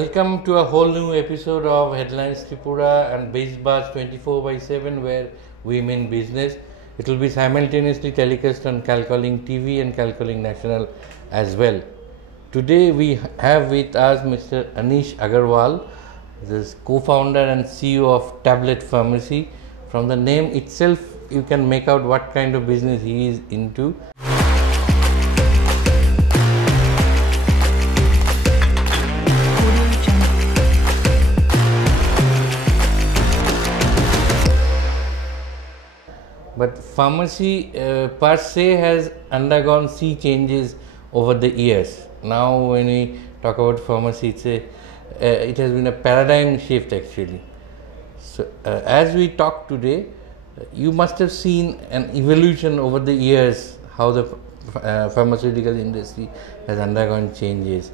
Welcome to a whole new episode of Headlines Tripura and Base Bars 24/7, where we mean business. It will be simultaneously telecast on Calcalling TV and Calcalling National as well. Today we have with us Mr. Anish Agarwal, the co-founder and CEO of Tablt Pharmacy. From the name itself, you can make out what kind of business he is into. But pharmacy per se has undergone sea changes over the years. Now when we talk about pharmacy, it has been a paradigm shift actually. So as we talk today, you must have seen an evolution over the years, how the pharmaceutical industry has undergone changes.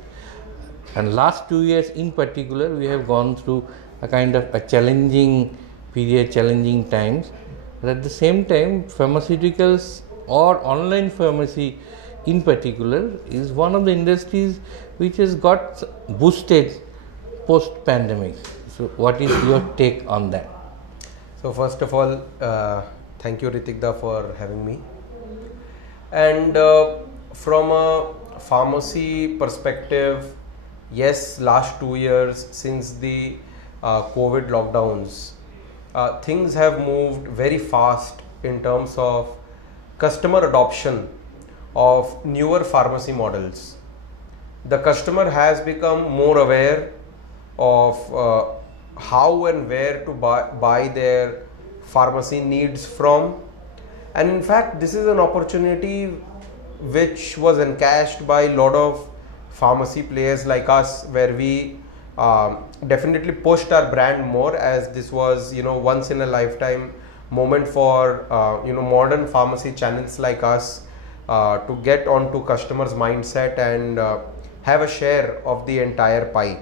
And last 2 years in particular, we have gone through a kind of a challenging period, challenging times. But at the same time, pharmaceuticals or online pharmacy in particular is one of the industries which has got boosted post-pandemic. So what is your take on that? So first of all, thank you Ritikda for having me. And from a pharmacy perspective, yes, last 2 years since the COVID lockdowns, things have moved very fast in terms of customer adoption of newer pharmacy models. The customer has become more aware of how and where to buy their pharmacy needs from, and in fact this is an opportunity which was encashed by a lot of pharmacy players like us, where we definitely pushed our brand more, as this was once in a lifetime moment for modern pharmacy channels like us to get onto customers mindset and have a share of the entire pie.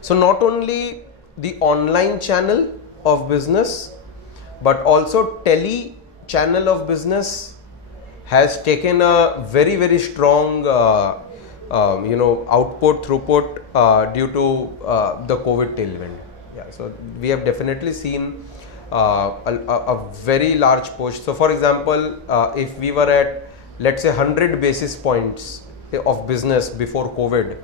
So not only the online channel of business, but also tele channel of business has taken a very strong output throughput due to the COVID tailwind. Yeah, so we have definitely seen a very push. So for example, if we were at, let's say, 100 basis points of business before COVID,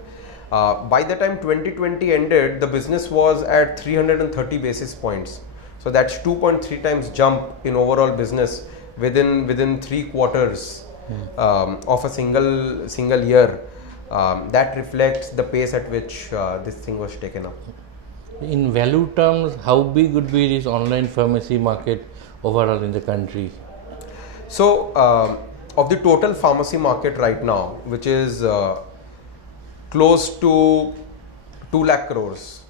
by the time 2020 ended, the business was at 330 basis points. So that's 2.3 times jump in overall business within 3 quarters of a single year. That reflects the pace at which this thing was taken up. In value terms, how big would be this online pharmacy market overall in the country? So of the total pharmacy market right now, which is close to 2 lakh crores,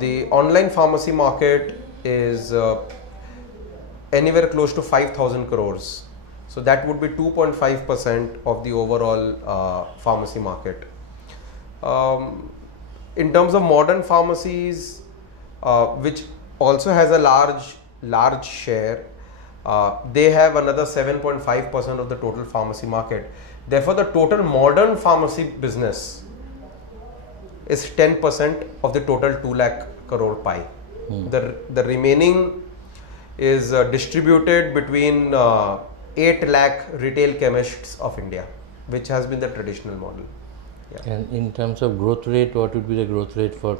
the online pharmacy market is anywhere close to 5,000 crores. So that would be 2.5% of the overall pharmacy market. In terms of modern pharmacies, which also has a large share, they have another 7.5% of the total pharmacy market. Therefore, the total modern pharmacy business is 10% of the total 2 lakh crore pie. The remaining is distributed between 8 lakh retail chemists of India, which has been the traditional model. Yeah. And in terms of growth rate, what would be the growth rate for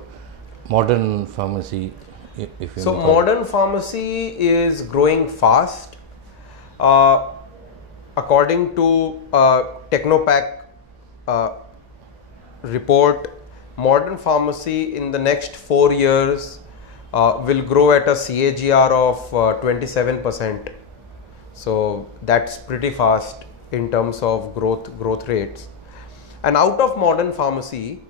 modern pharmacy? If you so modern pharmacy is growing fast. According to Technopack report, modern pharmacy in the next 4 years will grow at a CAGR of 27%. So that's pretty fast in terms of growth rates. And out of modern pharmacy,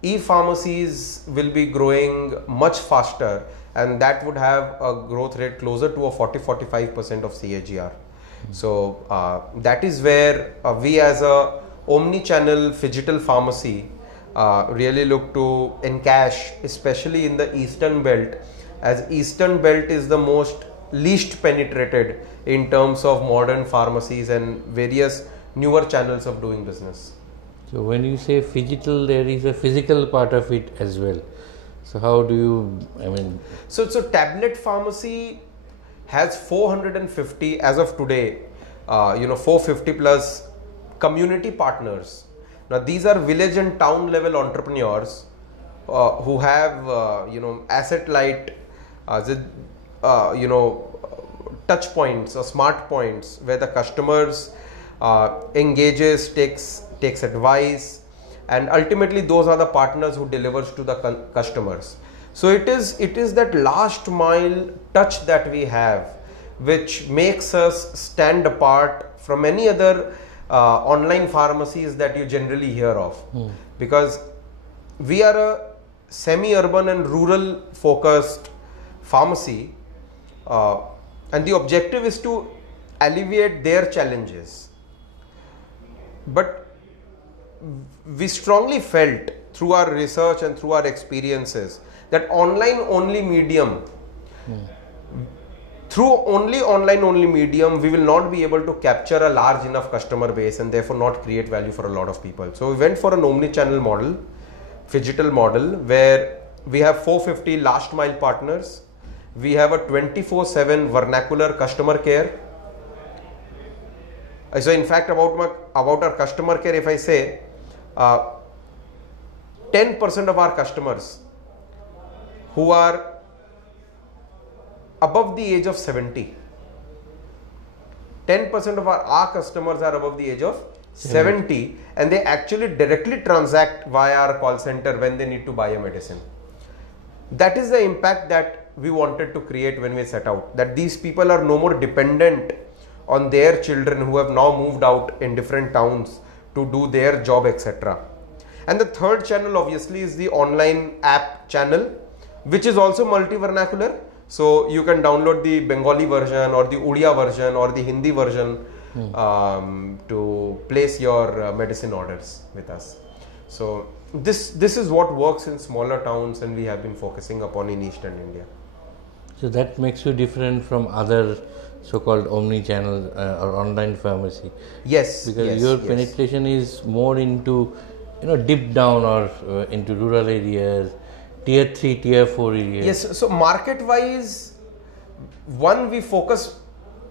e-pharmacies will be growing much faster, and that would have a growth rate closer to a 40-45% of CAGR. So that is where we as a omni-channel phygital pharmacy really look to encash, especially in the Eastern Belt, as Eastern Belt is the least penetrated in terms of modern pharmacies and various newer channels of doing business. So when you say phygital, there is a physical part of it as well. So how do you, I mean... So Tablet Pharmacy has 450 as of today, 450 plus community partners. Now these are village and town level entrepreneurs who have, asset light, touch points or smart points where the customers engages, takes advice, and ultimately those are the partners who delivers to the customers. So it is that last mile touch that we have which makes us stand apart from any other online pharmacies that you generally hear of, because we are a semi-urban and rural focused pharmacy, and the objective is to alleviate their challenges. But we strongly felt through our research and through our experiences that online only medium, through only online only medium, we will not be able to capture a large enough customer base and therefore not create value for a lot of people. So we went for an omni-channel model, phygital model, where we have 450 last mile partners. We have a 24/7 vernacular customer care. So in fact, about our customer care, if I say 10% of our customers who are above the age of 70, 10% of our customers are above the age of 70, and they actually directly transact via our call center when they need to buy a medicine. That is the impact that we wanted to create when we set out, that these people are no more dependent on their children who have now moved out in different towns to do their job, etc. And the third channel obviously is the online app channel, which is also multi-vernacular. So you can download the Bengali version or the Odia version or the Hindi version to place your medicine orders with us. So this is what works in smaller towns, and we have been focusing upon in Eastern India. So that makes you different from other so-called omni-channel or online pharmacy. Yes, because your penetration is more into, deep down or into rural areas, tier 3, tier 4 areas. Yes, so market-wise, one, we focus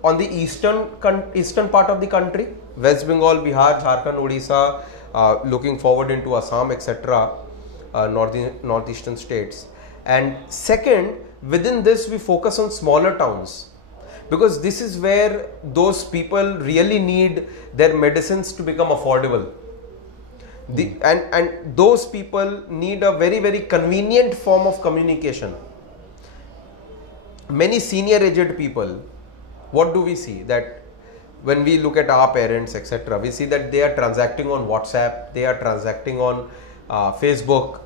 on the eastern part of the country, West Bengal, Bihar, Jharkhand, Odisha, looking forward into Assam, etc., northeastern states. And second, within this we focus on smaller towns, because this is where those people really need their medicines to become affordable. And those people need a very, very convenient form of communication. Many senior aged people, what do we see? That when we look at our parents, etc., we see that they are transacting on WhatsApp, they are transacting on Facebook.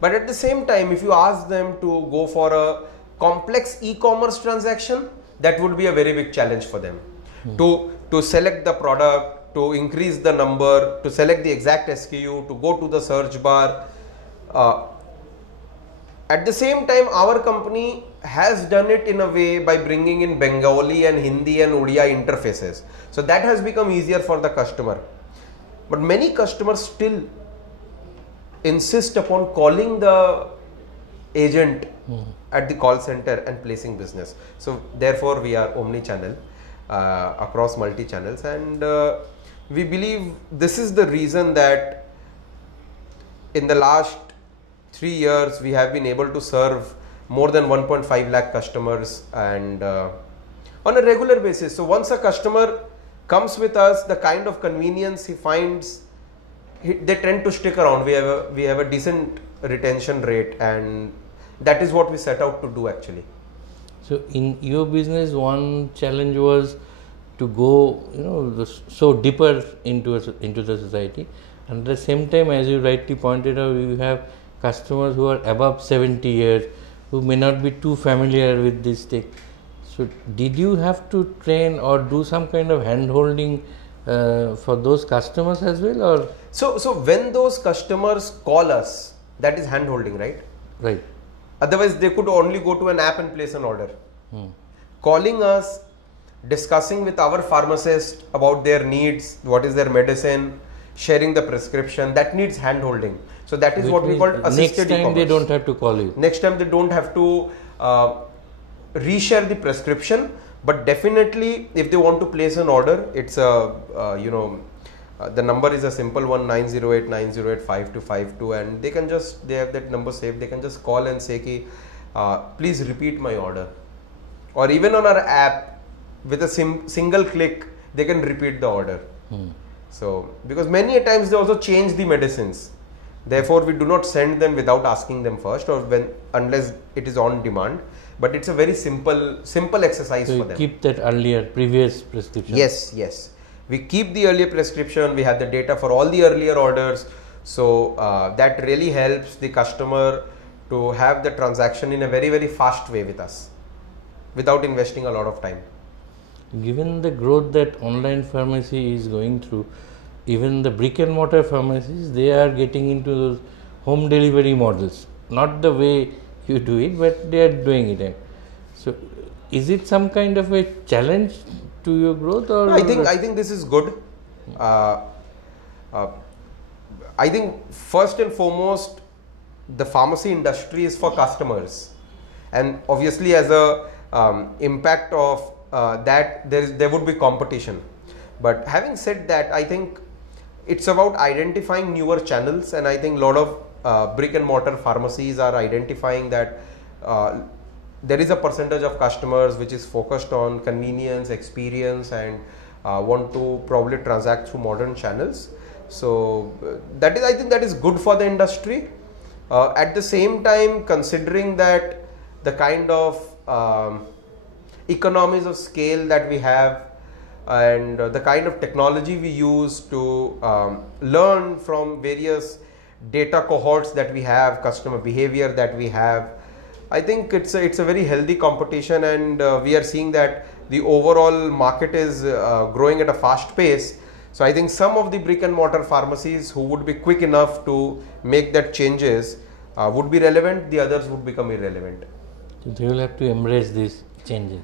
But at the same time, if you ask them to go for a complex e-commerce transaction, that would be a very big challenge for them. To select the product, to increase the number, to select the exact SKU, to go to the search bar. At the same time, our company has done it in a way by bringing in Bengali and Hindi and Odia interfaces. So that has become easier for the customer. But many customers still insist upon calling the agent at the call center and placing business. So therefore we are omni-channel across multi-channels, and we believe this is the reason that in the last 3 years we have been able to serve more than 1.5 lakh customers, and on a regular basis. So once a customer comes with us, the kind of convenience he finds, they tend to stick around. We have a decent retention rate, and that is what we set out to do actually. So in your business, one challenge was to go, so deeper into the society, and at the same time, as you rightly pointed out, you have customers who are above 70 years, who may not be too familiar with this thing. So did you have to train or do some kind of hand-holding for those customers as well, or? So when those customers call us, that is hand-holding, right? Right. Otherwise, they could only go to an app and place an order. Calling us, discussing with our pharmacist about their needs, what is their medicine, sharing the prescription, that needs hand holding. So that is Which what we means call assisted next time e-commerce. they don't have to call you. Next time they don't have to reshare the prescription, but definitely if they want to place an order, it's a the number is a simple one, 908-908-5252, and they can just, they have that number saved, they can just call and say ki, please repeat my order. Or even on our app, with a single click, they can repeat the order. So, because many a times they also change the medicines. Therefore, we do not send them without asking them first, or unless it is on demand. But it's a very simple exercise So for you them. keep that previous prescription. Yes. We keep the earlier prescription. We have the data for all the earlier orders. So that really helps the customer to have the transaction in a very, very fast way with us, without investing a lot of time. Given the growth that online pharmacy is going through, even the brick and mortar pharmacies, they are getting into those home delivery models. Not the way you do it, but they are doing it. So, is it some kind of a challenge to your growth, or? I think this is good. I think first and foremost, the pharmacy industry is for customers, and obviously as a impact of that, there would be competition. But having said that, I think it's about identifying newer channels, and I think a lot of brick and mortar pharmacies are identifying that there is a percentage of customers which is focused on convenience, experience, and want to probably transact through modern channels. So that is, I think that is good for the industry. At the same time, considering that the kind of economies of scale that we have, and the kind of technology we use to learn from various data cohorts that we have, customer behavior that we have, I think it's a very healthy competition, and we are seeing that the overall market is growing at a fast pace. So I think some of the brick and mortar pharmacies who would be quick enough to make that changes would be relevant, the others would become irrelevant. So they will have to embrace these changes.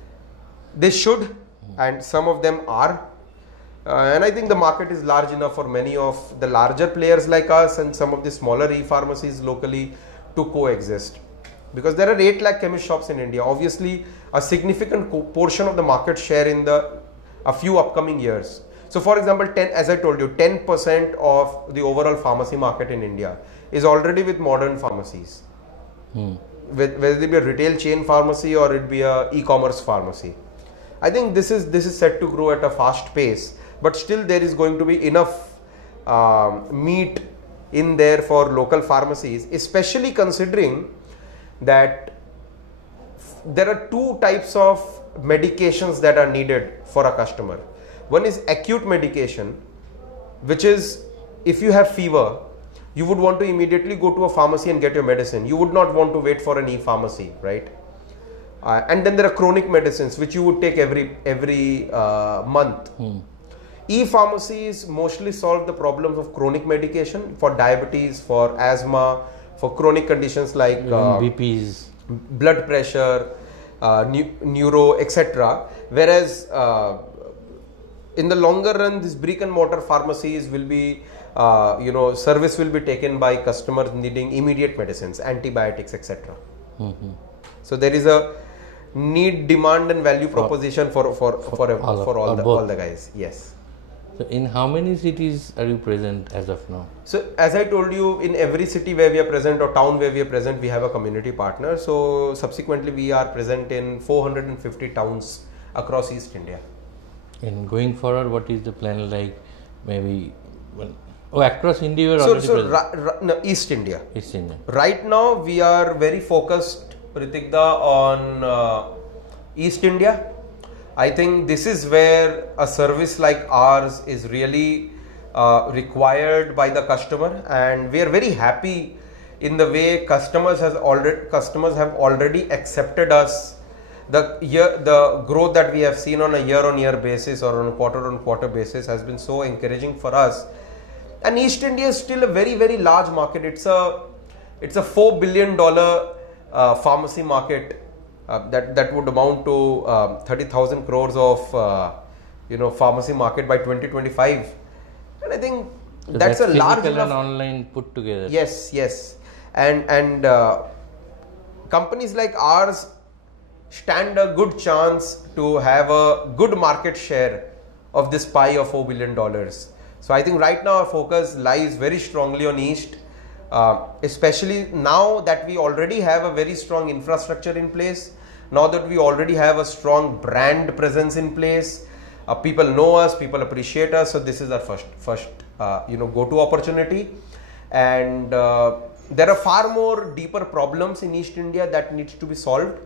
They should, and some of them are. And I think the market is large enough for many of the larger players like us and some of the smaller e-pharmacies locally to coexist. Because there are 8 lakh chemist shops in India. Obviously, a significant portion of the market share in a few upcoming years. So for example, as I told you, 10% of the overall pharmacy market in India is already with modern pharmacies. Whether it be a retail chain pharmacy or it be a e-commerce pharmacy. I think this is set to grow at a fast pace, but still there is going to be enough meat in there for local pharmacies, especially considering that there are 2 types of medications that are needed for a customer. One is acute medication, which is if you have fever, you would want to immediately go to a pharmacy and get your medicine. You would not want to wait for an e-pharmacy, right? And then there are chronic medicines which you would take every month. E-pharmacies mostly solve the problems of chronic medication for diabetes, for asthma, for chronic conditions like BPs, blood pressure, neuro, etc. Whereas in the longer run, these brick and mortar pharmacies will be, service will be taken by customers needing immediate medicines, antibiotics, etc. So there is a need, demand, and value proposition for all the guys. Yes. So in how many cities are you present as of now? So as I told you, in every city where we are present or town where we are present, we have a community partner. So subsequently, we are present in 450 towns across East India. And going forward, what is the plan like? Maybe across India you are already present. No, East India. East India. Right now we are very focused, Ritikda, on East India. I think this is where a service like ours is really required by the customer, and we are very happy in the way customers have already accepted us. The growth that we have seen on a year-on-year basis or on a quarter-on-quarter basis has been so encouraging for us. And East India is still a very, very large market. It's a $4 billion pharmacy market that would amount to 30,000 crores of pharmacy market by 2025. And I think So that's a large physical enough. and online put together. Yes, yes, and companies like ours stand a good chance to have a good market share of this pie of $4 billion. So I think right now our focus lies very strongly on East, especially now that we already have a very strong infrastructure in place, now that we already have a strong brand presence in place. People know us, people appreciate us, so this is our first go-to opportunity. And there are far more deeper problems in East India that needs to be solved.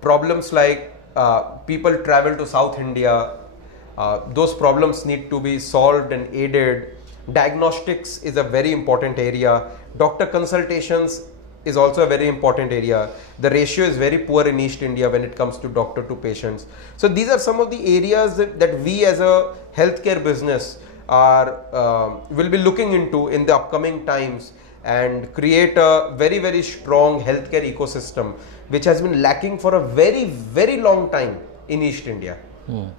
Problems like people travel to South India, those problems need to be solved and aided. Diagnostics is a very important area. Doctor consultations is also a very important area. The ratio is very poor in East India when it comes to doctor to patients. So these are some of the areas that we as a healthcare business will be looking into in the upcoming times, and create a very, very strong healthcare ecosystem which has been lacking for a very, very long time in East India. So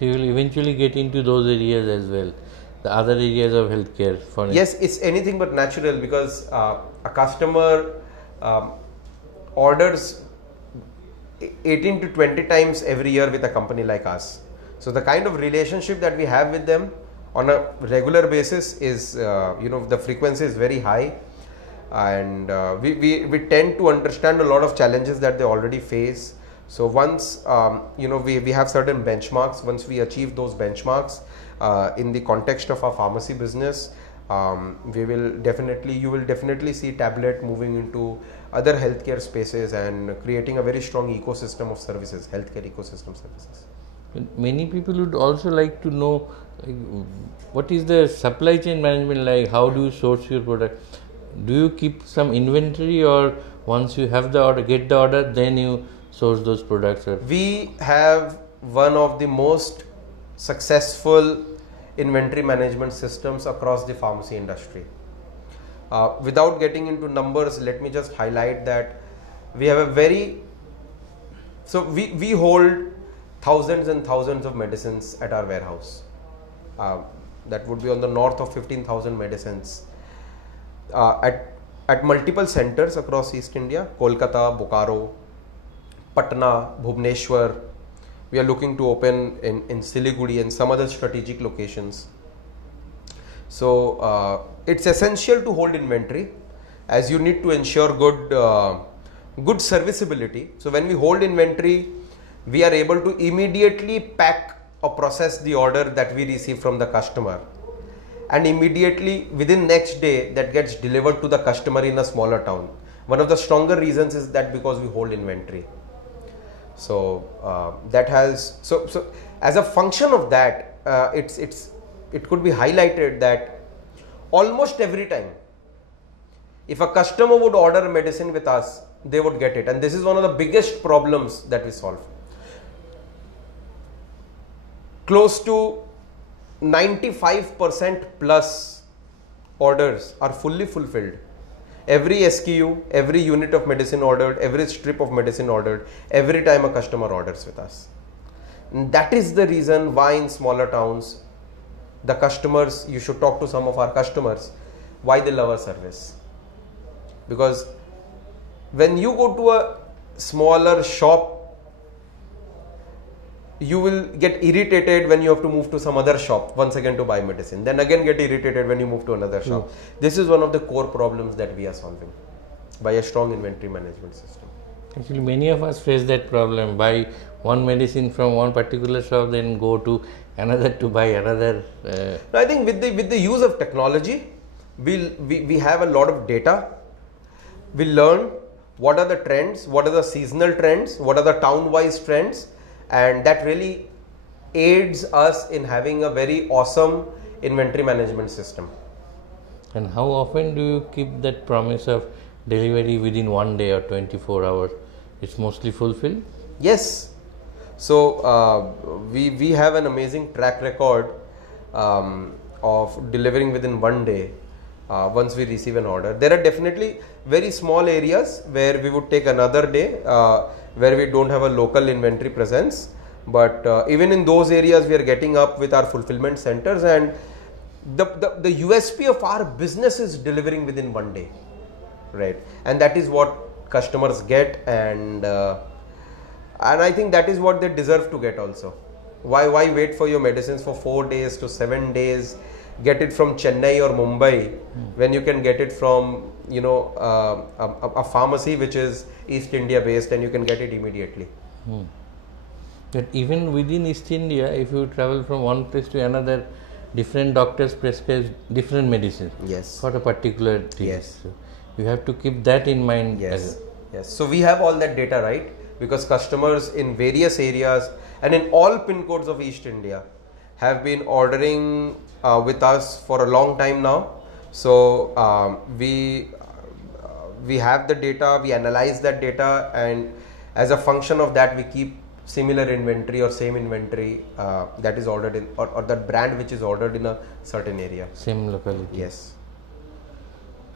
you will eventually get into those areas as well, the other areas of healthcare. Yes, it's anything but natural, because a customer orders 18 to 20 times every year with a company like us. So the kind of relationship that we have with them on a regular basis is, the frequency is very high, and we tend to understand a lot of challenges that they already face. So once we have certain benchmarks, once we achieve those benchmarks in the context of our pharmacy business, you will definitely see Tablet moving into other healthcare spaces and creating a very strong ecosystem of services, healthcare ecosystem services. Many people would also like to know, what is the supply chain management like? How do you source your product? Do you keep some inventory, or once you have the order, get the order, then you source those products? We have one of the most successful inventory management systems across the pharmacy industry. Without getting into numbers, let me just highlight that we have we hold thousands and thousands of medicines at our warehouse. That would be on the north of 15,000 medicines at multiple centers across East India: Kolkata, Bokaro, Patna, Bhubaneswar. We are looking to open in Siliguri and some other strategic locations. So it's essential to hold inventory, as you need to ensure good serviceability. So when we hold inventory, we are able to immediately pack or process the order that we receive from the customer, and immediately within next day that gets delivered to the customer in a smaller town. One of the stronger reasons is that because we hold inventory. So so as a function of that, it could be highlighted that almost every time, if a customer would order a medicine with us, they would get it, and this is one of the biggest problems that we solve. Close to 95% plus orders are fully fulfilled. Every SKU, every unit of medicine ordered, every strip of medicine ordered, every time a customer orders with us. And that is the reason why in smaller towns, the customers, you should talk to some of our customers, why they love our service. Because when you go to a smaller shop, you will get irritated when you have to move to some other shop once again to buy medicine, then again get irritated when you move to another shop. This is one of the core problems that we are solving by a strong inventory management system. Actually, many of us face that problem. Buy one medicine from one particular shop, then go to another to buy another. I think with the use of technology, we have a lot of data. We learn what are the trends, what are the seasonal trends, what are the town-wise trends, and that really aids us in having a very awesome inventory management system. And how often do you keep that promise of delivery within 1 day or 24 hours? It's mostly fulfilled? Yes. So we have an amazing track record of delivering within 1 day once we receive an order. There are definitely very small areas where we would take another day, where we don't have a local inventory presence. But even in those areas, we are getting up with our fulfillment centers, and the USP of our business is delivering within 1 day, right? And that is what customers get, and I think that is what they deserve to get also. Why wait for your medicines for 4 days to 7 days, get it from Chennai or Mumbai, when you can get it from, you know, a pharmacy which is East India based, and you can get it immediately. But even within East India, if you travel from one place to another, different doctors prescribe different medicines. Yes. For a particular disease. Yes. So you have to keep that in mind. Yes. Yes. So we have all that data, right? Because customers in various areas and in all pin codes of East India have been ordering with us for a long time now. So we have the data, we analyze that data, and as a function of that, we keep similar inventory or same inventory that is ordered in, or that brand which is ordered in a certain area. Same locality. Yes.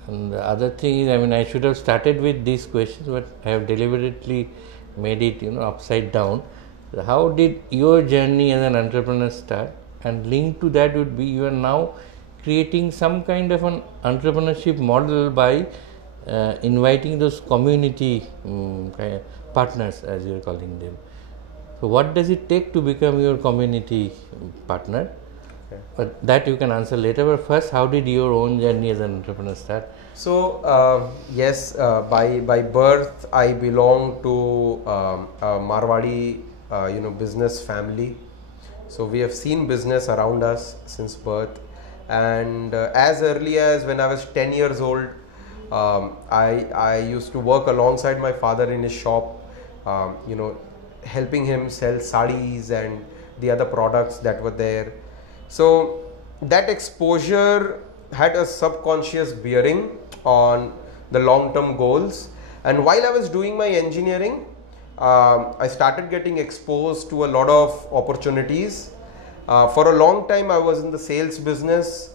And the other thing is, I mean, I should have started with these questions, but I have deliberately made it, you know, upside down. How did your journey as an entrepreneur start? And linked to that would be, you are now creating some kind of an entrepreneurship model by inviting those community partners, as you are calling them. So what does it take to become your community partner? Okay. But that you can answer later. But first, how did your own journey as an entrepreneur start? So yes, by birth I belong to a Marwadi business family. So we have seen business around us since birth, and as early as when I was 10 years old, I used to work alongside my father in his shop, helping him sell sarees and the other products that were there. So that exposure had a subconscious bearing on the long-term goals. And while I was doing my engineering, I started getting exposed to a lot of opportunities. For a long time I was in the sales business,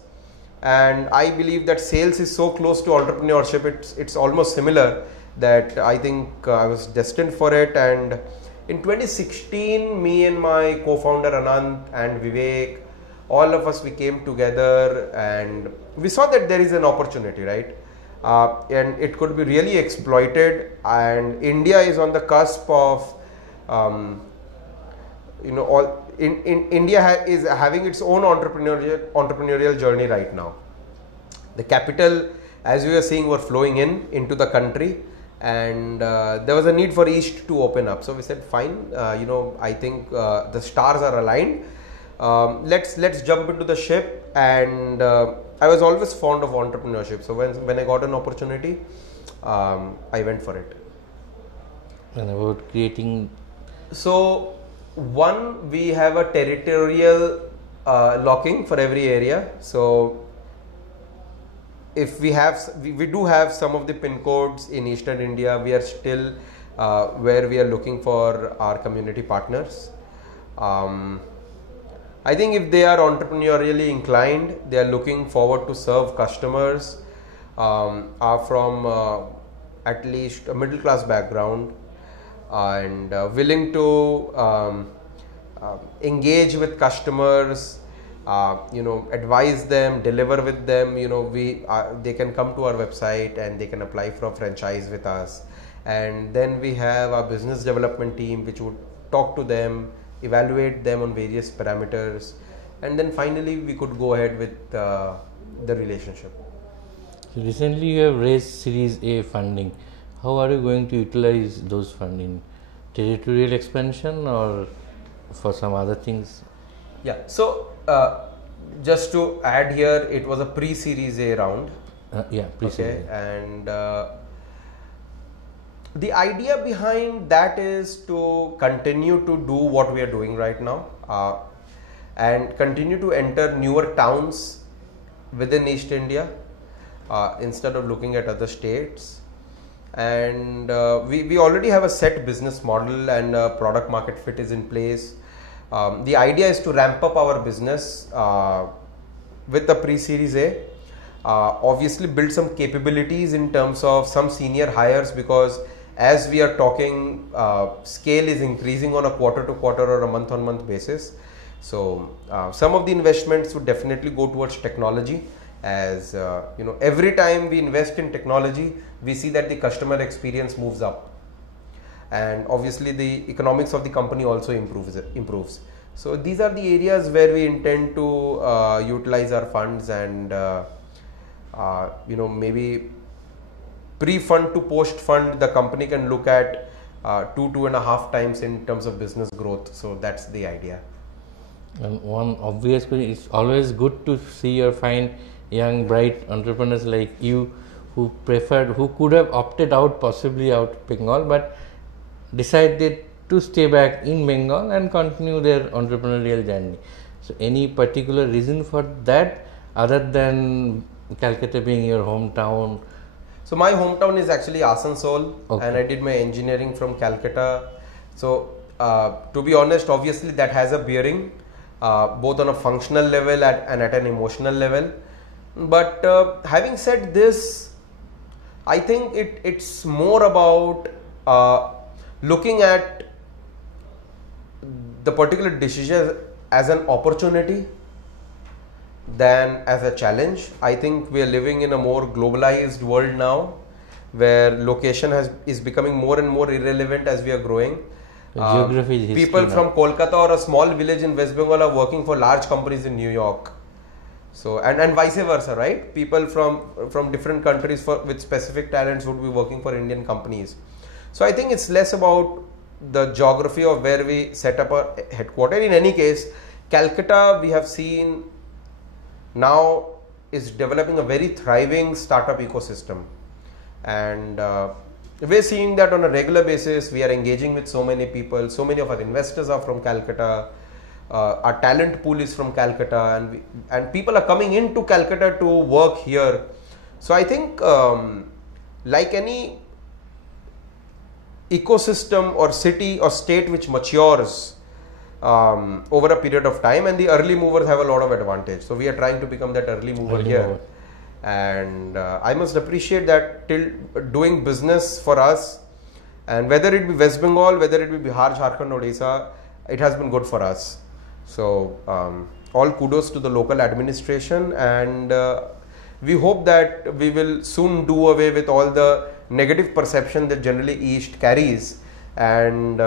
and I believe that sales is so close to entrepreneurship, it's almost similar, that I think I was destined for it. And in 2016, me and my co-founder Anand and Vivek, all of us, we came together and we saw that there is an opportunity, right? And it could be really exploited, and India is on the cusp of India is having its own entrepreneurial journey right now. The capital, as we were seeing, were flowing into the country, and there was a need for East to open up. So we said, fine, I think the stars are aligned. Let's jump into the ship. And I was always fond of entrepreneurship. So when I got an opportunity, I went for it. And about creating? So one, we have a territorial locking for every area. So if we do have some of the pin codes in Eastern India, we are still where we are looking for our community partners. I think if they are entrepreneurially inclined, they are looking forward to serve customers, are from at least a middle class background, and willing to engage with customers, advise them, deliver with them. They can come to our website and they can apply for a franchise with us. And then we have our business development team, which would talk to them, evaluate them on various parameters, and then finally we could go ahead with the relationship. So recently you have raised Series A funding. How are you going to utilize those funding? Territorial expansion or for some other things? Yeah, so just to add here, it was a pre-Series A round. Pre-Series A. And the idea behind that is to continue to do what we are doing right now, and continue to enter newer towns within East India instead of looking at other states. And we already have a set business model, and product market fit is in place. The idea is to ramp up our business with the pre-Series A. Obviously build some capabilities in terms of some senior hires, because as we are talking, scale is increasing on a quarter to quarter or a month on month basis. So some of the investments would definitely go towards technology, as every time we invest in technology, we see that the customer experience moves up, and obviously the economics of the company also improves. So these are the areas where we intend to utilize our funds, and maybe pre-fund to post-fund, the company can look at 2.5 times in terms of business growth. So that's the idea. And one obvious question, it's always good to see your fine young bright entrepreneurs like you who could have opted out possibly out Bengal, but decided to stay back in Bengal and continue their entrepreneurial journey. So any particular reason for that other than Calcutta being your hometown? So my hometown is actually Asansol, okay. And I did my engineering from Calcutta. So to be honest, obviously that has a bearing both on a functional level and at an emotional level. But having said this, I think it's more about looking at the particular decision as an opportunity than as a challenge. I think we are living in a more globalized world now, where location is becoming more and more irrelevant as we are growing. Geography is people from Kolkata or a small village in West Bengal are working for large companies in New York. So and vice versa, right? People from different countries with specific talents would be working for Indian companies. So I think it's less about the geography of where we set up our headquarters. In any case, Calcutta, we have seen now is developing a very thriving startup ecosystem, and we're seeing that on a regular basis. We are engaging with so many people. So many of our investors are from Calcutta. Our talent pool is from Calcutta, and people are coming into Calcutta to work here. So I think like any ecosystem or city or state which matures over a period of time, and the early movers have a lot of advantage. So we are trying to become that early mover here. And I must appreciate that till doing business for us, and whether it be West Bengal, whether it be Bihar, Jharkhand, Odisha, it has been good for us. So all kudos to the local administration, and we hope that we will soon do away with all the negative perception that generally East carries, and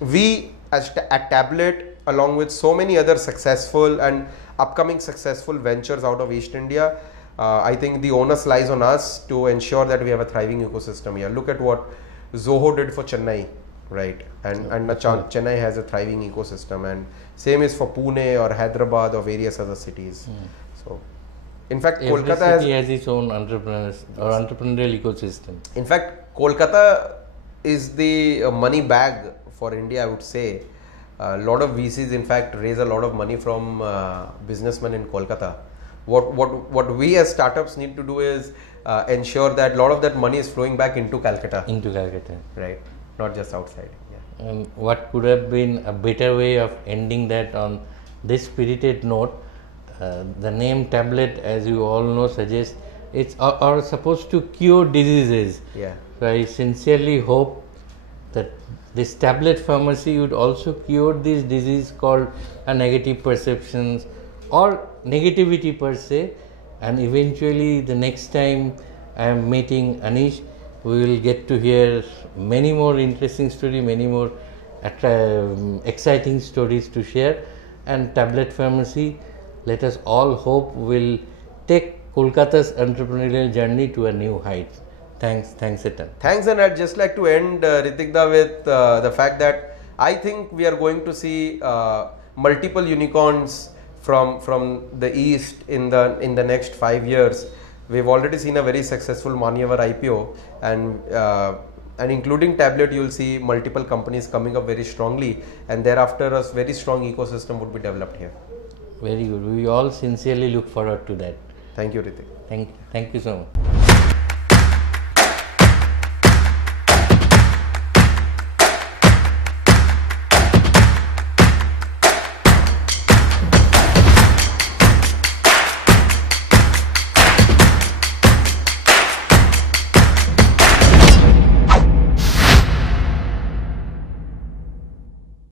we at Tablet, along with so many other successful and upcoming successful ventures out of East India, I think the onus lies on us to ensure that we have a thriving ecosystem here. Look at what Zoho did for Chennai, right? And Chennai has a thriving ecosystem, and same is for Pune or Hyderabad or various other cities. So in fact, every Kolkata city has its own entrepreneurs or entrepreneurial ecosystem. In fact, Kolkata is the money bag for India, I would say. A lot of VCs, in fact, raise a lot of money from businessmen in Kolkata. What we as startups need to do is ensure that a lot of that money is flowing back into Calcutta. Right, not just outside. Yeah. And what could have been a better way of ending that on this spirited note? The name Tablet, as you all know, suggests it's are supposed to cure diseases. Yeah. So I sincerely hope that this Tablet Pharmacy would also cure this disease called a negative perceptions or negativity per se, and eventually the next time I am meeting Anish, we will get to hear many more interesting stories, many more exciting stories to share. And Tablet Pharmacy, let us all hope, will take Kolkata's entrepreneurial journey to a new height. Thanks, Etan. Thanks, and I'd just like to end, Ritikda, with the fact that I think we are going to see multiple unicorns from the East in the next 5 years. We've already seen a very successful Manyavar IPO, and including Tablet, you'll see multiple companies coming up very strongly, and thereafter a very strong ecosystem would be developed here. Very good. We all sincerely look forward to that. Thank you, Ritik. Thank you so much.